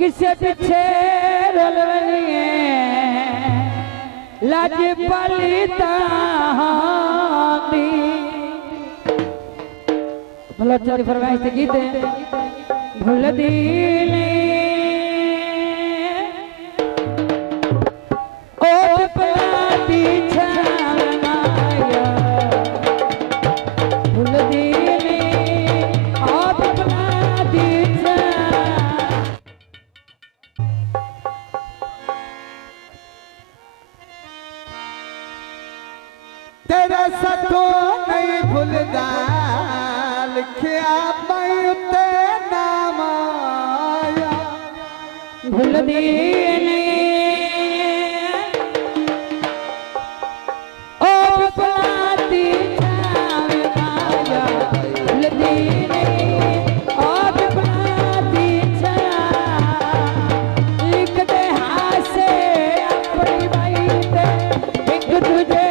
किसे पीछे रलवनिए लाज पलिता दी भला चली फरमाइश के गीत भूल दीने ओ पिपलाती छाया भूल दीने ओ पिपलाती तेरा सतो नहीं भूलदा लिखिया मैं उते नाम आया भूल दीने ओ पिपलाती छाया भूल दीने ओ पिपलाती छाया लिख दे हासे अपनी बाई ते एक तुझे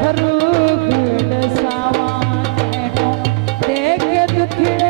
फरूक सावन देख दुखड़ा